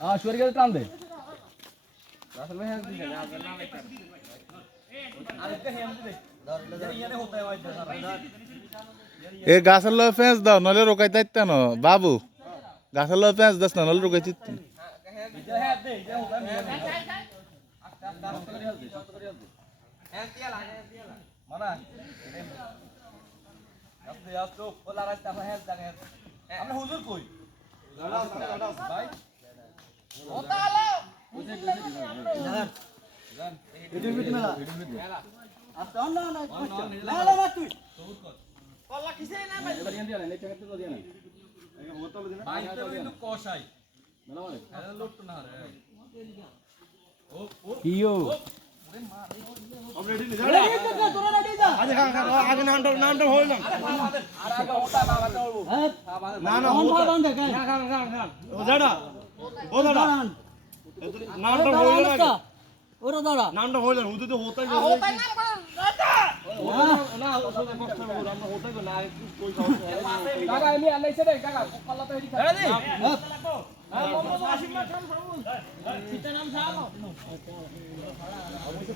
হ্যাঁ শুয়ারি গেলে টান দে। এ গাছের লয়ে পেঁচ দাও নলে রোকাই তাইতে না। বাবু গাছের লয়ে পেঁচ দাস না নলে রোকাই দিতে আমরা হুজুর কই কিও নামটা হইলেন হুদু তো হতাই কাকা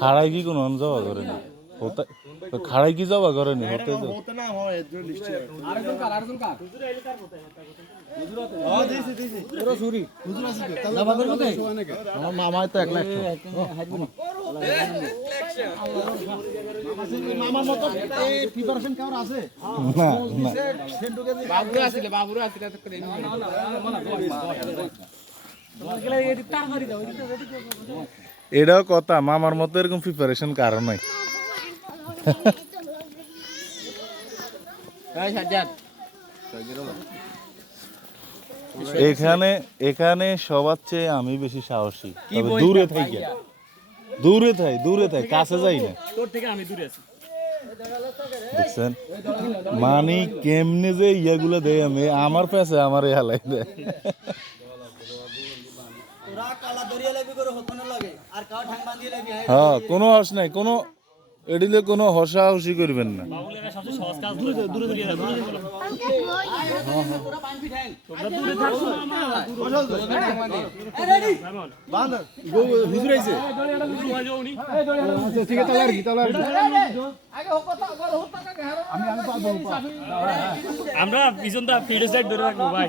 খাড়াই কি কোনো যাওয়া করে না? খাড়াই কি যাওয়া করে না? হতে তো মামায় তো এক লাখ আমার মত প্রিপারেশন কেমন আছে এটাও কথা মামার মতো এরকম প্রিপারেশন কারণ নাই। এখানে এখানে সবার চেয়ে আমি বেশি সাহসী। তবে দূরে থাকি দূরে থাই দূরে থাই কাছে যাই না। দেখছেন? মানে কেমনে যে ইয়াগুলো দেয় আমি আমার পেছে আমার হালাই দেয় তোরা কালা দরিয়া লাগবি করে হতনে লাগে আর কাও ঠাং বাঁধিয়ে লাগবি হ্যাঁ কোনো হস নাই কোনো এডিলে কোনো হসাহসি করবেন না। আমরা পিছনটা সাইড ধরে রাখব ভাই।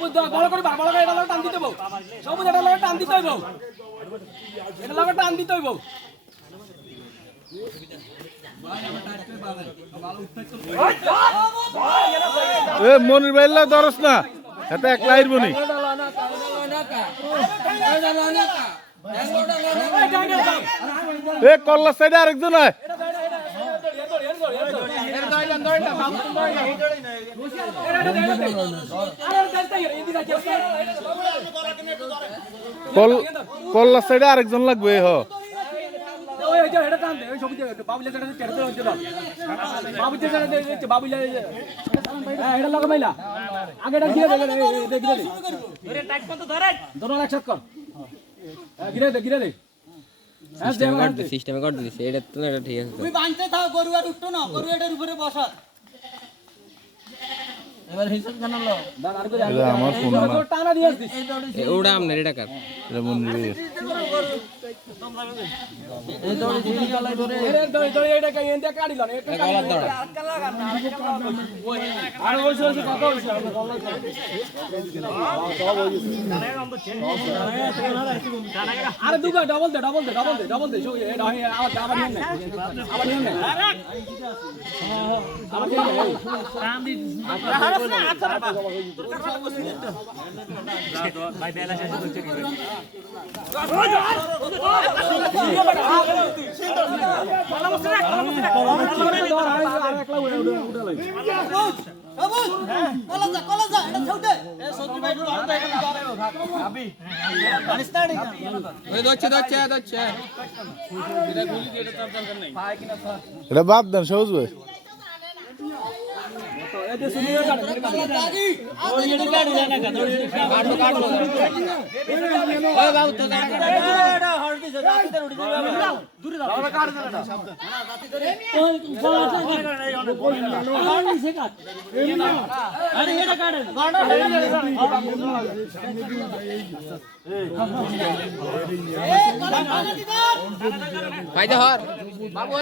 সবুজ বড় করে বড় করে এটা টান দিতে বউ। সবুজ এটা লাগে টান দিতে হইব এটা লাগে টান দিতে এ মনির ভাইলা দরস না। এটা একলা আইরব নি এ কল্লা সাইডে আরেকজন কল কল্লা সাইডে আরেকজন লাগবে হ। আগে এটা গিরে দে দে গিরে দে ধরে ধরো একসাথে কর। হ্যাঁ, গিরে দে গিরে দে। সিস্টেমে কাট দিছে এটা তো এটা ঠিক আছে। তুমি বাঁধতে থাও গরু আর উঠতো না গরু এটার উপরে বসা এবার হিসাব কেন লো দাঁড় আর করে এটা আমার ফোন না ওটা আপনার এটা কার? এটা মন্দিরে না আর ওই ওই কথা হইছে আরে দুগা ডাবল দে ডাবল দে ডাবল দে ডাবল দে আবার আবার নিয়ে আবার নিয়ে আবার নিয়ে নে ভাই বেলা শেষ করছে কি ধর আর একলা উড়ে উড়ে উড়ে লই বাবু কলা যা কলা যা এটা ছাউতে এ সত্যি ভাই একটু ধরতে এখানে আবি জানিস না এটা ওই দচ্ছে দচ্ছে দচ্ছে এটা বাদ দেন সহজ ভাই। এই দে সুনিয়ে কাটে মেরে কাটে দাদি ওই বাবু